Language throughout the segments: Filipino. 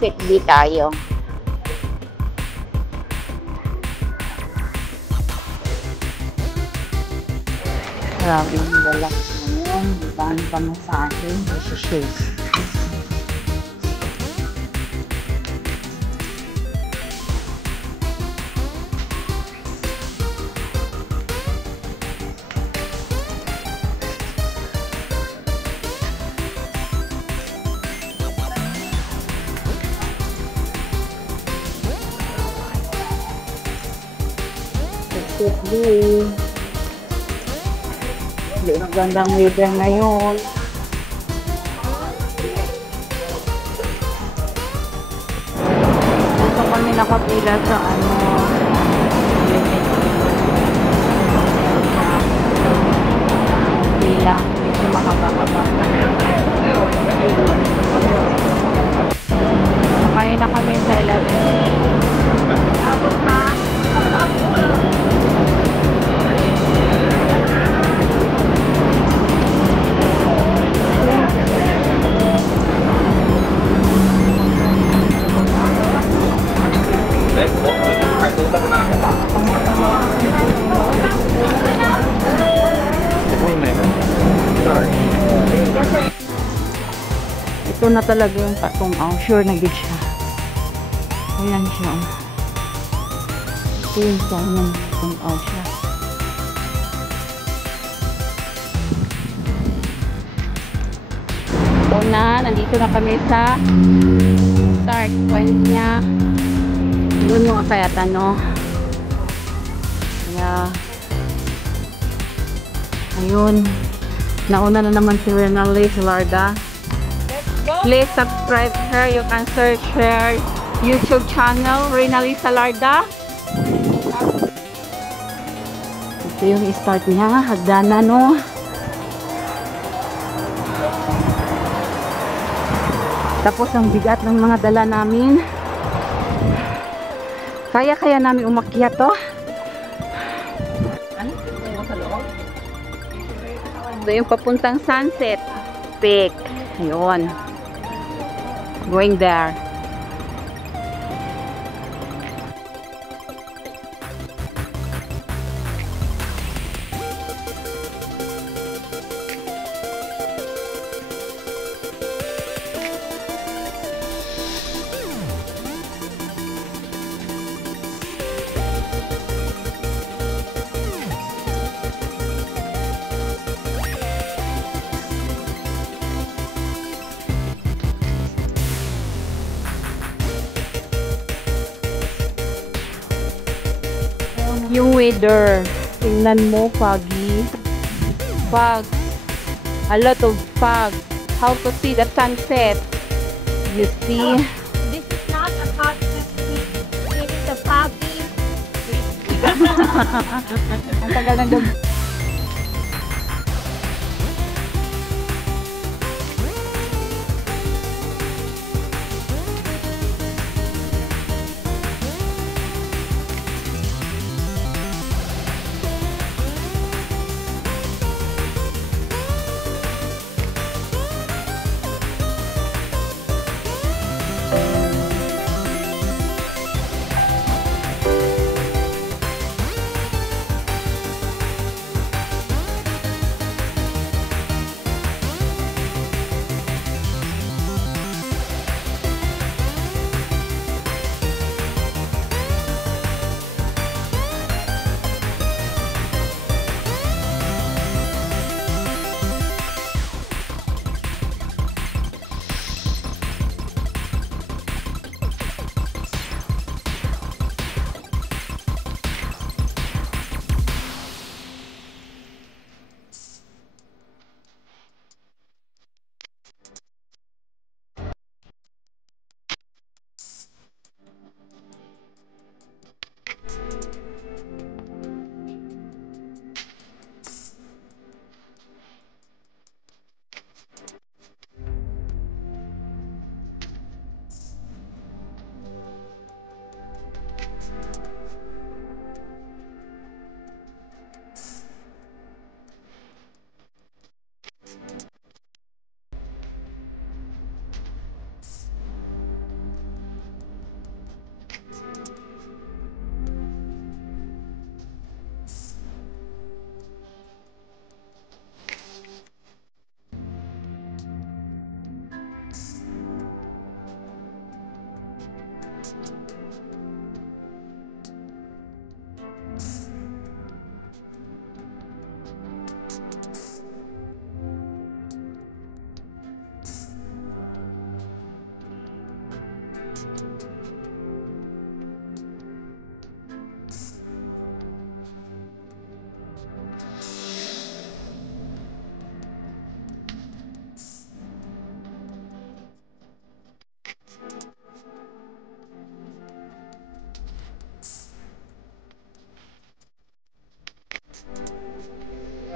Set B tayo. Grabe yung dala ko ngayon. Daan pa mo sa akin. Shake. Magandang weather ngayon. Dito kami nakapila sa pila. Medyo makakababa. Nakain na kami sa 11. Ito na talaga yung patong sure na gid siya. Ayan siya. Ito yung sayang patong siya. Una, nandito na kami sa start point niya. Doon yung akayatan, no? Kaya ayun, nauna na naman si Renalyn Salarda. Please subscribe her. You can search her YouTube channel, Renalyn Salarda. Ito yung start niya. Hagdana, no? Tapos ang bigat ng mga dala namin. Kaya namin umakyat to. Ito yung papuntang Sunset Peak. Ayun. Going there. Yung weather, tingnan mo, foggy. Fog. A lot of fog. How to see the sunset? You see? This is not a foggy street. It is a foggy street. Ang tagal ng gabi.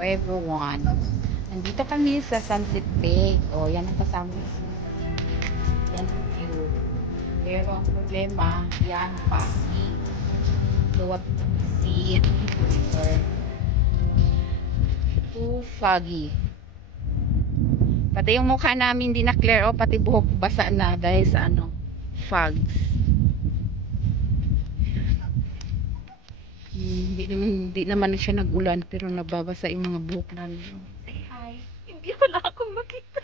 Everyone. Nandito kami sa Sunset Bay. O, yan ang kasama. Yan ang view. Pero ang problema, yan, foggy. So what we see or too foggy. Pati yung mukha namin di na clear o pati buhok basa na dahil sa ano, fogs. Hindi naman siya nag-ulan pero nababasa yung mga buhok namin. Say hi. Hindi wala akong makita.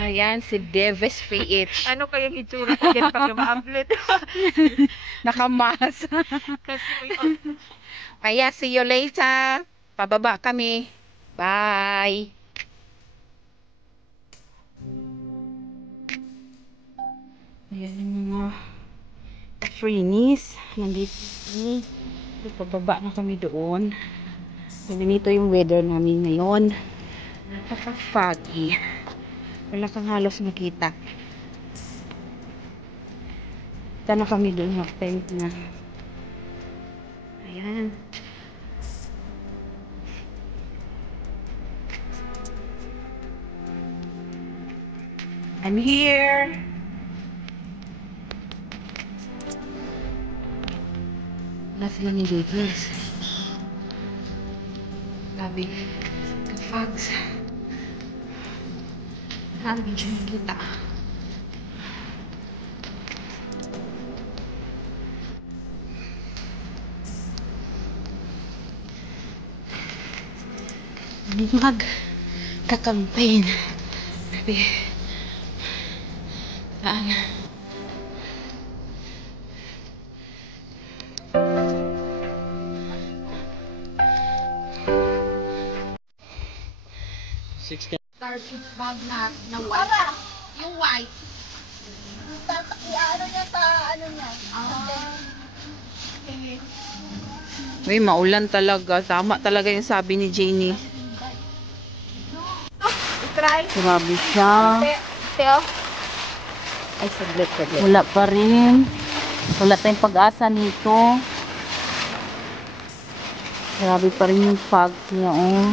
Ayan, si Deves PH. Ano kaya itsura ko yan pag ma-upload? Nakamas. Kasi may Kaya see you later. Pababa kami. Bye. Ayan yung mga trainees. Nandito kami. Pababa na kami doon. Ganito yung weather namin ngayon. Napaka-foggy. Wala kang halos makita. Ito na kami doon. Mag-tent na. Ayan. I'm here. Wala sila ni Davis. Gabi. Ka-fogs. Hindi siya kita. Mag-kakampain. Gabi. Saan? Garbage bag na white. Yung white. ano niya sa ano niya. Uy, maulan talaga. Tama talaga yung sabi ni Janie. Try. Grabe siya. Teo. Ay, saglit. Wala pa rin. Wala tayong pag-asa nito. Grabe pa rin yung fog niya, oh.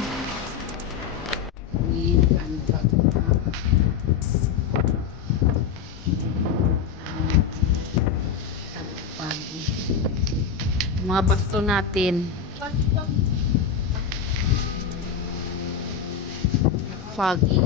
Mga basto natin. Foggy.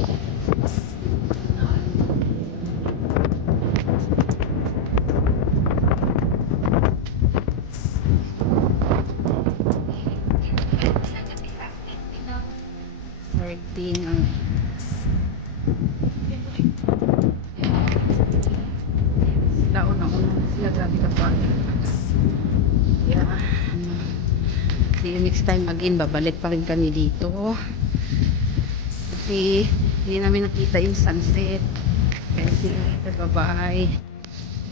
Working ang una sila grabe ka pa. Yeah. See you next time again. Babalik pa rin kami dito. Kasi hindi namin nakita yung sunset. Kaya sila later. Bye-bye.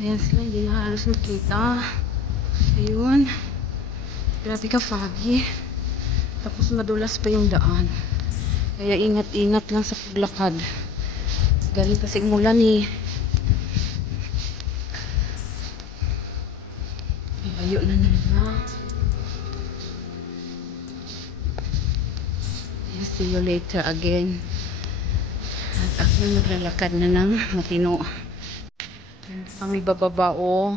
Ayan sila. Hindi na halos nakita. Ayun. Grabe ka foggy. Tapos madulas pa yung daan. Kaya ingat-ingat lang sa paglakad. Galing kasing mulan eh. Layo na nila. See you later again. At ako maglalakad na ng matino. Kami bababa o.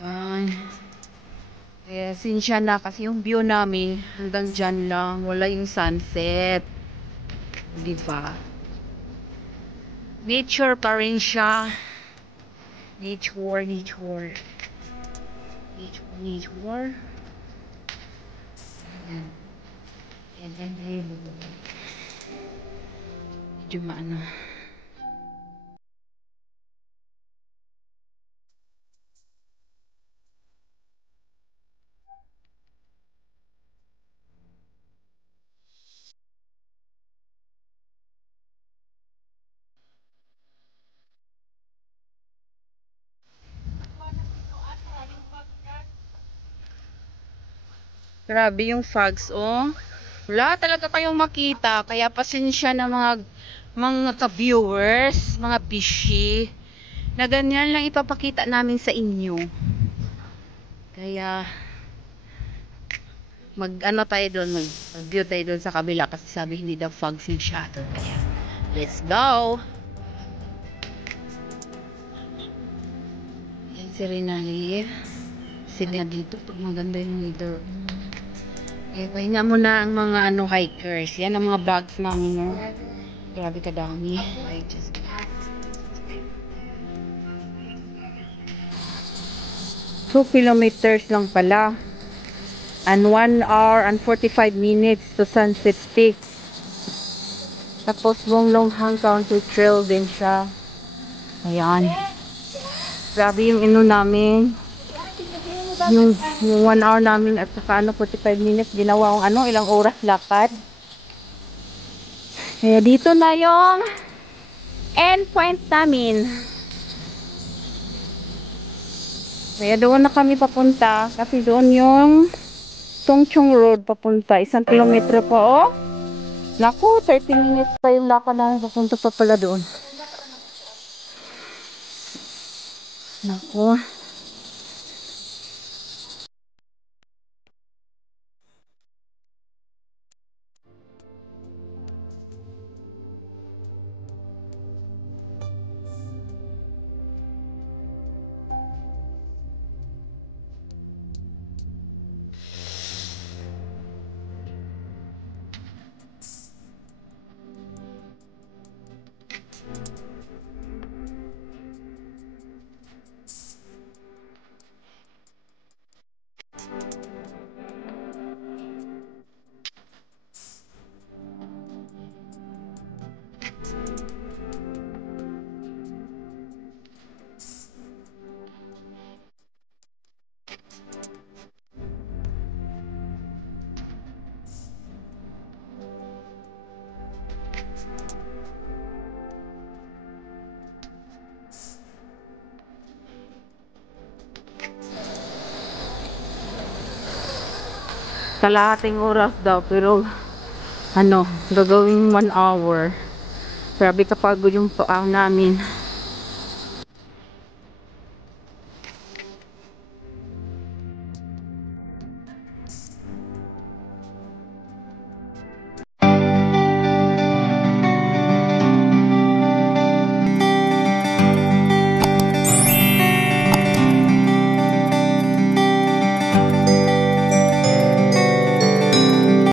Yan. Eh, sinsya na kasi yung view namin hanggang dyan lang. Wala yung sunset. Diba? Nature pa rin siya. Nature. Ayan. Ayan. Medyo maano. Grabe yung fogs, oh. Wala talaga kayong makita. Kaya pasensya na mga ka-viewers, mga bishi, na ganyan lang ipapakita namin sa inyo. Kaya, mag-ano tayo doon, mag-view tayo doon sa kabila kasi sabi hindi daw fogs yung shadow. Kaya, let's go! Yan si Rinali. Sila dito pag maganda yung leader. Eh, pahinga muna ang mga hikers. Yan ang mga vlogs namin. Grabe kadami. I just 2 kilometers lang pala. And 1 hour and 45 minutes to Sunset Peak. Tapos Bonglonghang Country Trail din siya. Ayan. Grabe yung namin. Yung 1 hour namin at saka 45 minutes. Ginawa kong ilang oras lakad. Kaya dito na yung end point namin. Kaya doon na kami papunta. Kasi doon yung Tongchong Road papunta. 1 kilometro pa, oh. Naku, 30 minutes pa yung lakad namin papunta pa pala doon. Naku. Kalahating oras daw pero gagawing 1 hour. Grabe kapagod yung paa namin.